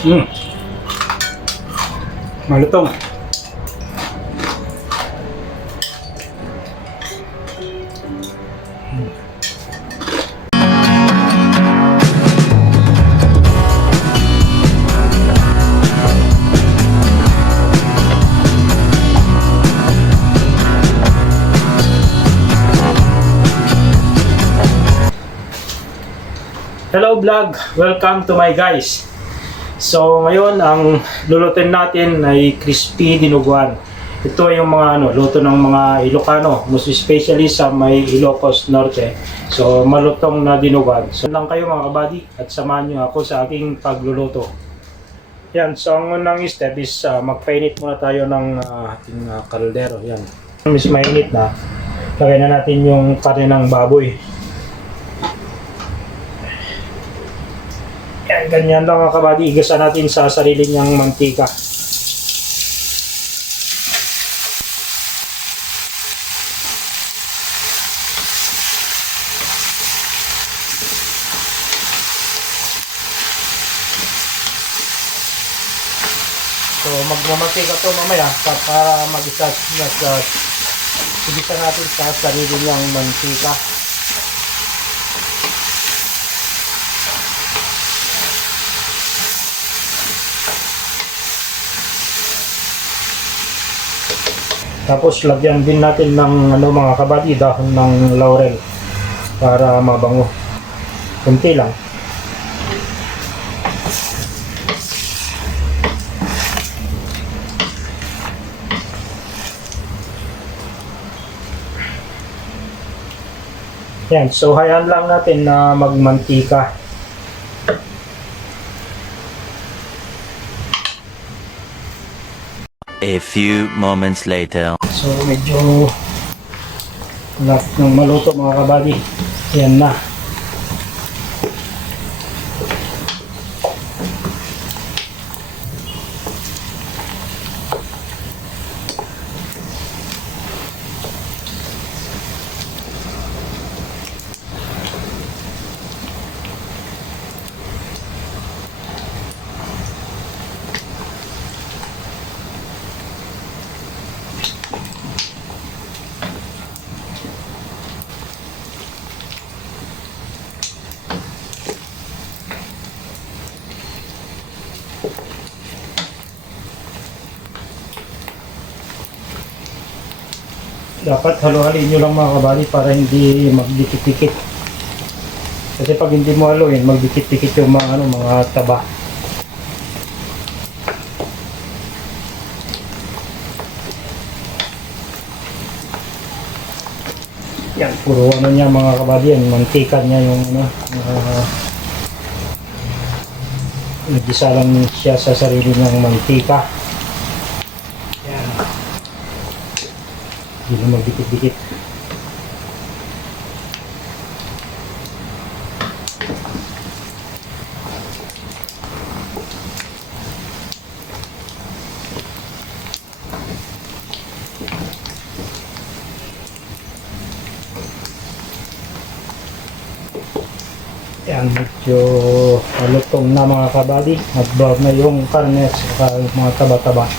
Mm. Malutong. Hello vlog! Welcome to my guys. So ngayon ang lulutin natin ay crispy dinuguan. Ito ay yung mga luto ng mga Ilocano, most especially sa may Ilocos Norte. So malutong na dinuguan. So lang kayo mga kabady at samahan niyo ako sa aking pagluluto. Yan, so ang unang step is magpainit muna tayo ng ating kaldero. Yan. Mas mainit na, lagay na natin yung karne ng baboy. Yan, ganyan lang mga kabady. Igasa natin sa sarili niyang mantika. So magmamantika to mamaya para mag-isa natin sa sarili niyang mantika. Tapos lagyan din natin ng mga kabady, dahon ng laurel para mabango. Kunti lang. Yan, so hayaan lang natin na magmantika. A few moments later. So medyo lap ng maluto mga kabady. Yan na. Dapat halo-halin nyo lang mga kabady para hindi magdikit-dikit. Kasi pag hindi mo haluin, magdikit-dikit yung mga taba. Yan, puro niya mga kabady yan. Mantika niya yung nagisa lang siya sa sarili niyang mantika. Hindi na magdikit-dikit. Yan, medyo malutong na mga kabady. Nag-brown na yung karne at mga taba-taba.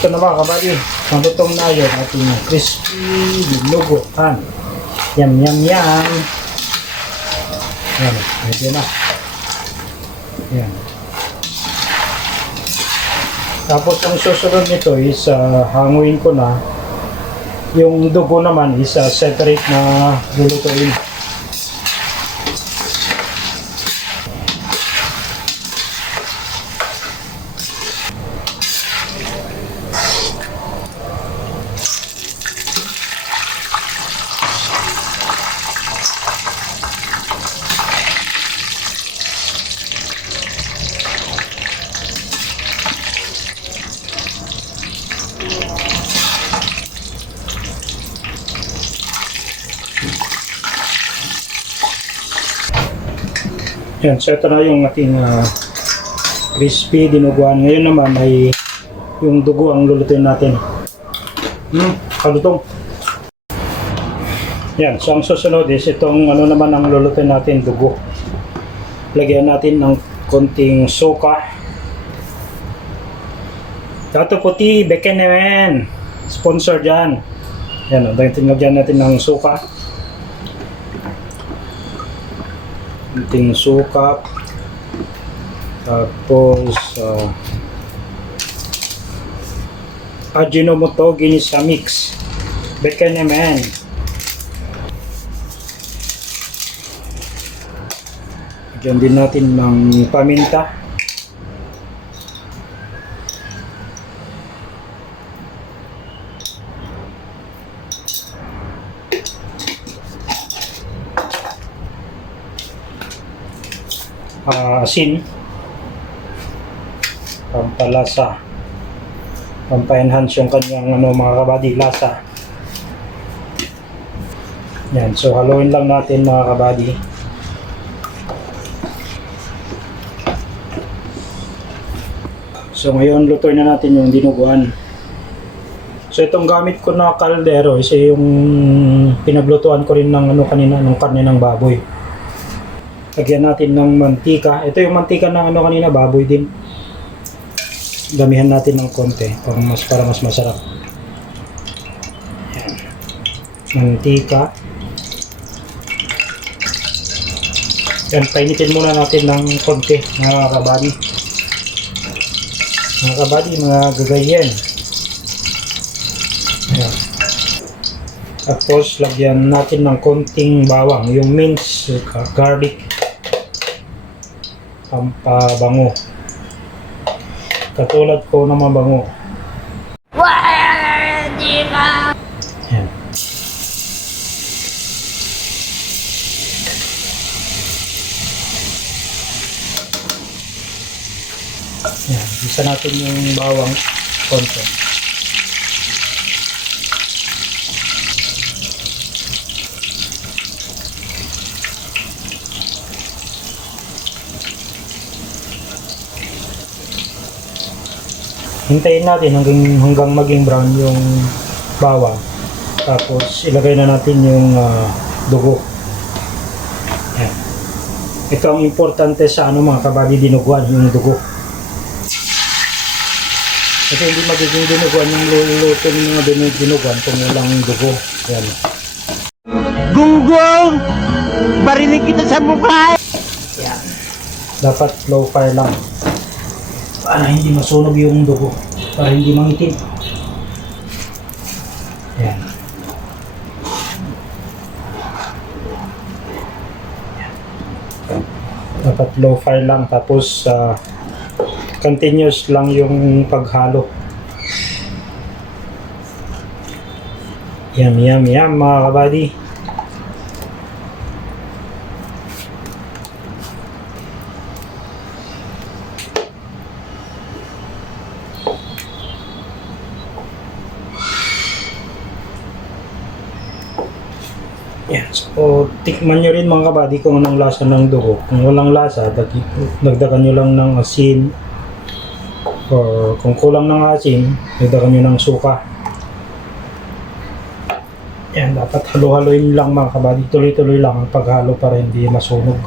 Ito na mga kabady, malutong na yun ating crispy dinuguan. Yum yum yum. Yan, medyo na. Yan. Tapos ang susunod nito is hanguin ko na. Yung dugo naman is separate na lulutuin. Yan, so ito na yung ating crispy dinuguan. Ngayon naman ay yung dugo ang lulutuin natin. Kalutong. Yan, so ang susunod is itong ano naman ang lulutuin natin, dugo. Lagyan natin ng konting suka. Dato puti, beken naman. Sponsor dyan. Yan, lagyan natin ng suka. Konting suka. Tapos Ajinomoto Ginisa Mix. Beken naman. Lagyan din natin ng paminta. Asin. Pampalasa. Pampa-enhance yung kanyang mga kabady, lasa. Yan, so haluin lang natin mga kabady. So ngayon lutuin na natin yung dinuguan. So itong gamit ko na kaldero is yung pinaglutuan ko rin ng kanina, ng karne ng baboy. Lagyan natin ng mantika. Ito yung mantika ng kanina, baboy din. Damihan natin ng konti para mas masarap. Yan. Mantika. Yan, painitin muna natin ng konti, mga kabady. Mga kabady, mga gagayen. Yan. Tapos lagyan natin ng konting bawang, yung minced garlic. Pampabango. Katulad ko na mabango. Yan. Yan. Isa natin yung bawang konti. Hintayin natin hanggang maging brown yung bawang. Tapos ilagay na natin yung dugo. Yan. Ito ang importante sa mga kabady dinuguan, yung dugo. Kasi hindi magiging dinuguan yung luluto ng mga dinuguan kung walang dugo. Yan. Gunggong! Barinig kita sa mukha! Yan. Dapat low fire lang. Para hindi masunog yung dugo. Para hindi mangitim. Yan. Dapat low fire lang. Tapos continuous lang yung paghalo. Yum, yum, yum mga kabady. Yan. So, tikman nyo rin mga kabady kung anong lasa ng dugo. Kung walang lasa, dagdagan nyo lang ng asin. Or kung kulang ng asin, dagdagan nyo ng suka. Yan, dapat halo-haloin lang mga kabady. Tuloy-tuloy lang ang paghalo para hindi masunog.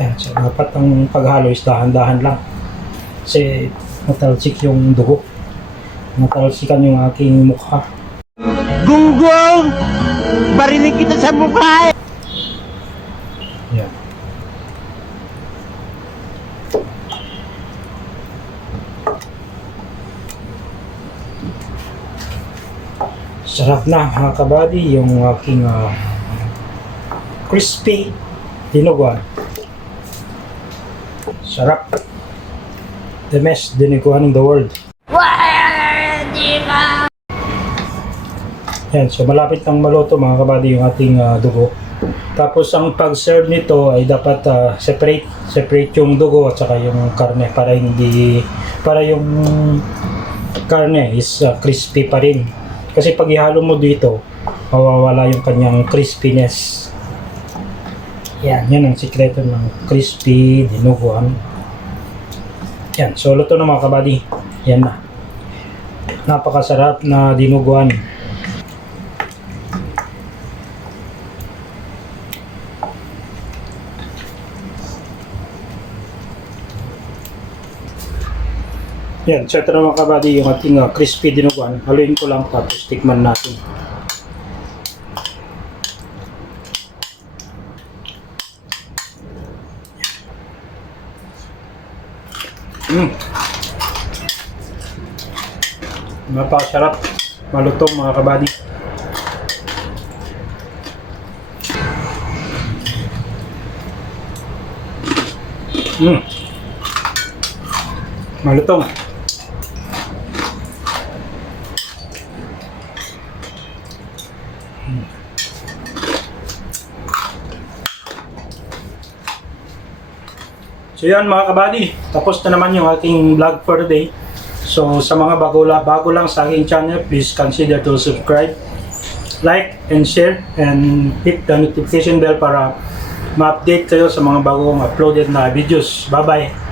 Yan, so dapat ang paghalo is dahan-dahan lang. Kasi matalsik yung dugo. Matalsikan yung aking mukha. Gunggong! Barinig kita sa mukha! Yan. So Sarap na mga kabady yung aking crispy dinuguan. Sarap. The best dinuguan in the world. Yan, so malapit nang maluto mga kabady yung ating dugo. Tapos ang pag-serve nito ay dapat separate yung dugo at saka yung karne para yung karne is crispy pa rin. Kasi pag ihalo mo dito, mawawala yung kanyang crispiness. Yan ang sikreto ng crispy dinuguan. Yan, so luto na mga kabady. Yan na. Napakasarap na dinuguan. Yan, so ito na mga kabady yung ating crispy dinuguan. Haluin ko lang tapos tikman natin. Napakasarap. Malutong mga kabady. Malutong. So yan mga kabady, tapos na naman yung ating vlog for today. So sa mga bago lang sa aking channel, please consider to subscribe, like and share, and hit the notification bell para ma-update kayo sa mga bagong uploaded na videos. Bye bye!